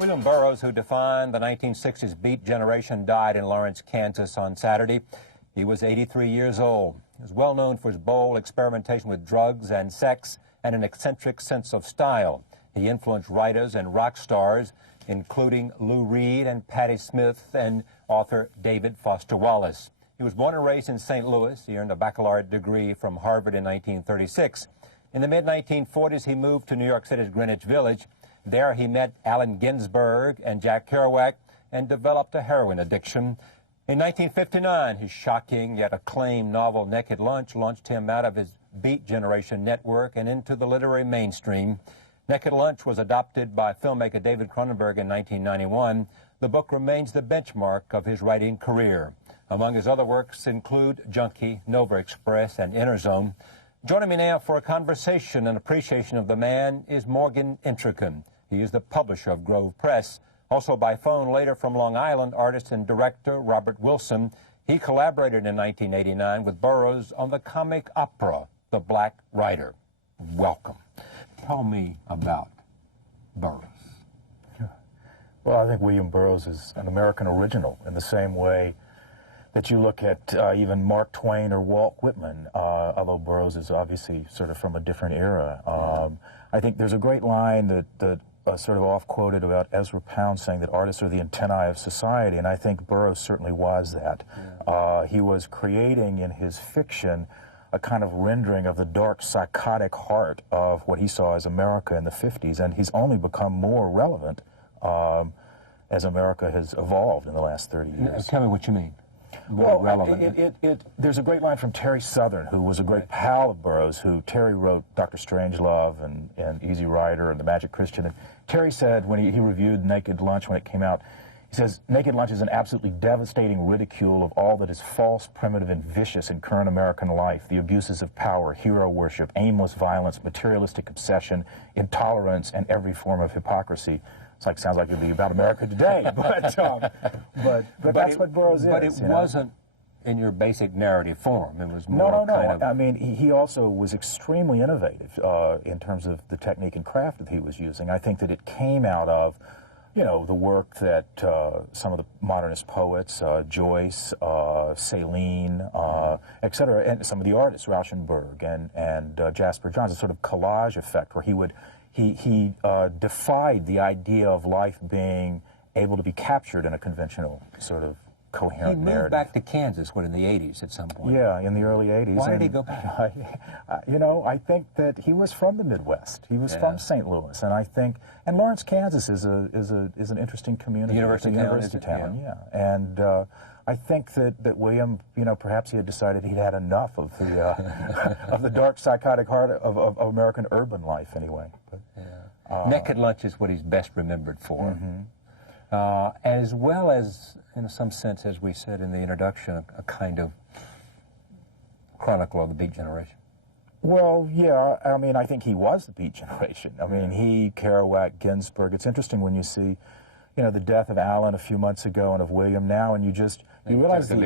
William Burroughs, who defined the 1960s beat generation, died in Lawrence, Kansas on Saturday. He was 83 years old. He was well known for his bold experimentation with drugs and sex and an eccentric sense of style. He influenced writers and rock stars, including Lou Reed and Patti Smith and author David Foster Wallace. He was born and raised in St. Louis. He earned a baccalaureate degree from Harvard in 1936. In the mid-1940s, he moved to New York City's Greenwich Village. There he met Allen Ginsberg and Jack Kerouac and developed a heroin addiction. In 1959, his shocking yet acclaimed novel Naked Lunch launched him out of his Beat Generation network and into the literary mainstream. Naked Lunch was adopted by filmmaker David Cronenberg in 1991. The book remains the benchmark of his writing career. Among his other works include Junkie, Nova Express, and Inner Zone. Joining me now for a conversation and appreciation of the man is Morgan Entrekin. He is the publisher of Grove Press. Also by phone later from Long Island, artist and director Robert Wilson. He collaborated in 1989 with Burroughs on the comic opera, The Black Rider. Welcome. Tell me about Burroughs. Well, I think William Burroughs is an American original in the same way that you look at even Mark Twain or Walt Whitman, although Burroughs is obviously sort of from a different era. I think there's a great line that sort of off-quoted about Ezra Pound saying that artists are the antennae of society, and I think Burroughs certainly was that. He was creating in his fiction a kind of rendering of the dark, psychotic heart of what he saw as America in the 50s, and he's only become more relevant as America has evolved in the last 30 years. Tell me what you mean. Well, there's a great line from Terry Southern, who was a great pal of Burroughs, who Terry wrote Dr. Strangelove and Easy Rider and The Magic Christian. And Terry said, when he reviewed Naked Lunch when it came out, he says, Naked Lunch is an absolutely devastating ridicule of all that is false, primitive, and vicious in current American life. The abuses of power, hero worship, aimless violence, materialistic obsession, intolerance, and every form of hypocrisy. Sounds like it'd be about America today, but that's what Burroughs is. But it wasn't in your basic narrative form. It was more No. I mean, he also was extremely innovative in terms of the technique and craft that he was using. I think that it came out of, you know, the work that some of the modernist poets, Joyce, Celine, etc., and some of the artists, Rauschenberg and Jasper Johns, a sort of collage effect where he defied the idea of life being able to be captured in a conventional sort of coherent narrative. He moved back to Kansas, in the 80s at some point? Yeah, in the early 80s. Why did he go back? You know, I think that he was from the Midwest. He was from St. Louis, and I think, and Lawrence, Kansas is an interesting community. University town, yeah. And I think that William, you know, perhaps he had decided he'd had enough of the of the dark, psychotic heart of American urban life, anyway. But, Naked Lunch is what he's best remembered for, as well as, in some sense, as we said in the introduction, a kind of chronicle of the Beat Generation. Well, yeah, I mean, I think he was the Beat Generation. I mean, he, Kerouac, Ginsberg. It's interesting when you see, you know, the death of Allen a few months ago and of William now, and you realize you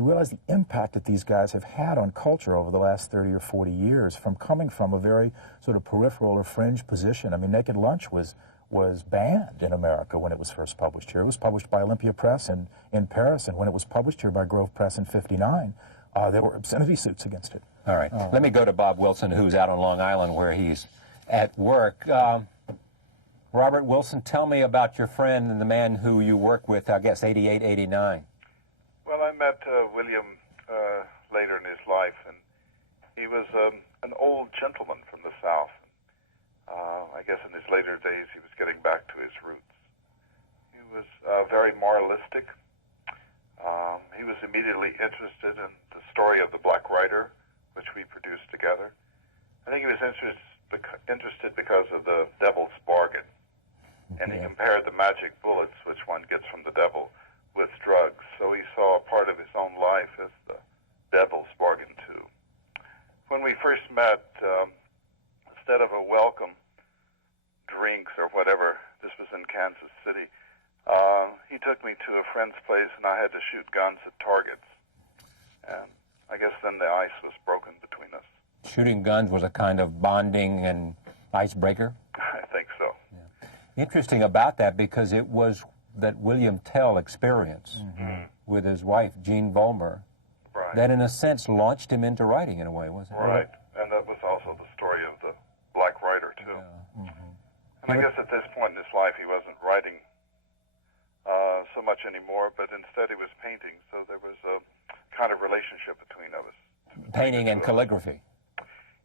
realize the impact that these guys have had on culture over the last 30 or 40 years, from coming from a very sort of peripheral or fringe position. I mean, Naked Lunch was banned in America when it was first published here. It was published by Olympia Press in Paris, and when it was published here by Grove Press in '59, there were obscenity suits against it. All right. Let me go to Bob Wilson, who's out on Long Island where he's at work. Robert Wilson, tell me about your friend and the man who you work with, I guess, 88, 89. Well, I met William later in his life, and he was an old gentleman from the South. I guess in his later days he was getting back to his roots. He was very moralistic. He was immediately interested in the story of the Black Rider, which we produced together. I think he was interested because of the Devil's Bargain. And he compared the magic bullets, which one gets from the devil, with drugs. So he saw a part of his own life as the Devil's Bargain, too. When we first met, instead of a welcome, drinks or whatever, this was in Kansas City, he took me to a friend's place, and I had to shoot guns at targets. And I guess then the ice was broken between us. Shooting guns was a kind of bonding and icebreaker? I think so. Yeah. Interesting about that, because it was that William Tell experience with his wife, Jean Vollmer, Right. that in a sense launched him into writing in a way, wasn't it? Right. And that was also the story of the black writer, too. Yeah. And I guess at this point in his life, he wasn't writing so much anymore, but instead he was painting, so there was a kind of relationship between us. Painting and calligraphy.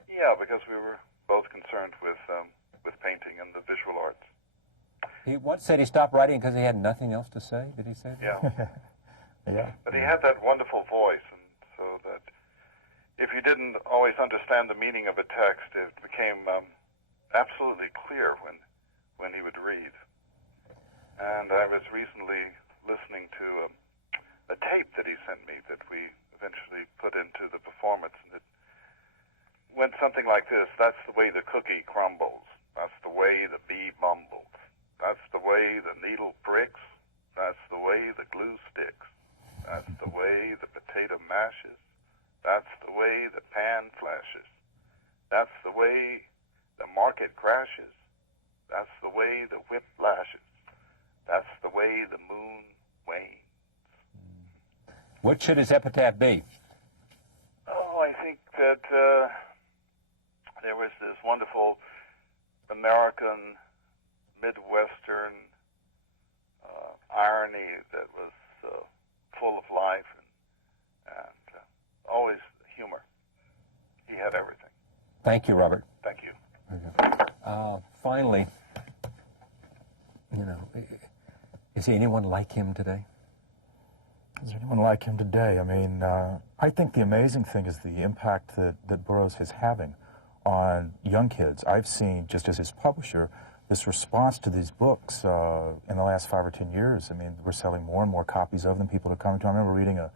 Yeah, because we were both concerned with painting and the visual arts. He once said he stopped writing because he had nothing else to say. Did he say that? Yeah. Yeah. But he had that wonderful voice, and so that if you didn't always understand the meaning of a text, it became absolutely clear when he would read. And I was recently listening to a tape that he sent me that we eventually put into the performance, and it went something like this: "That's the way the cookie crumbles. That's the way the bee mumbles. That's the way the needle pricks. That's the way the glue sticks. That's the way the potato mashes. That's the way the pan flashes. That's the way the market crashes. That's the way the whip lashes. That's the way the moon wanes." What should his epitaph be? Oh, I think that there was this wonderful American Midwestern irony that was full of life and always humor. He had everything. Thank you, Robert. Thank you. Finally, is anyone like him today? Is there anyone like him today? I mean, I think the amazing thing is the impact that Burroughs is having on young kids. I've seen, just as his publisher, this response to these books in the last 5 or 10 years. I mean, we're selling more and more copies of them. People are coming to. I remember reading a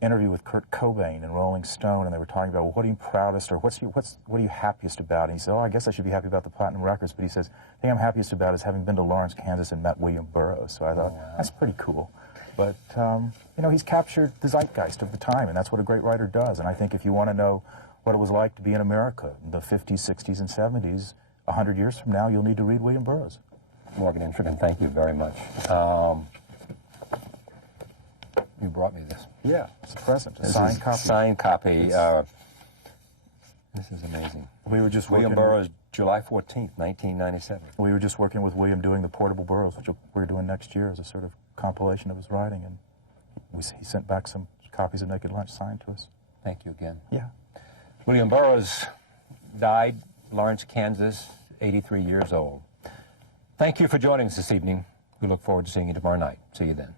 interview with Kurt Cobain in Rolling Stone, and they were talking about, well, what are you proudest, or what are you happiest about? And he said, oh, I guess I should be happy about the platinum records, but he says, the thing I'm happiest about is having been to Lawrence, Kansas, and met William Burroughs. So I thought, that's pretty cool. But, he's captured the zeitgeist of the time, and that's what a great writer does. And I think if you want to know what it was like to be in America in the 50s, 60s, and 70s, 100 years from now, you'll need to read William Burroughs. Morgan Entrekin, thank you very much. You brought me this. Yeah, it's a present, a signed copy. Signed copy. This is amazing. We were just William Burroughs, July 14th, 1997. We were just working with William doing the Portable Burroughs, which we're doing next year as a sort of compilation of his writing, and he sent back some copies of Naked Lunch signed to us. Thank you again. Yeah. William Burroughs died, Lawrence, Kansas, 83 years old. Thank you for joining us this evening. We look forward to seeing you tomorrow night. See you then.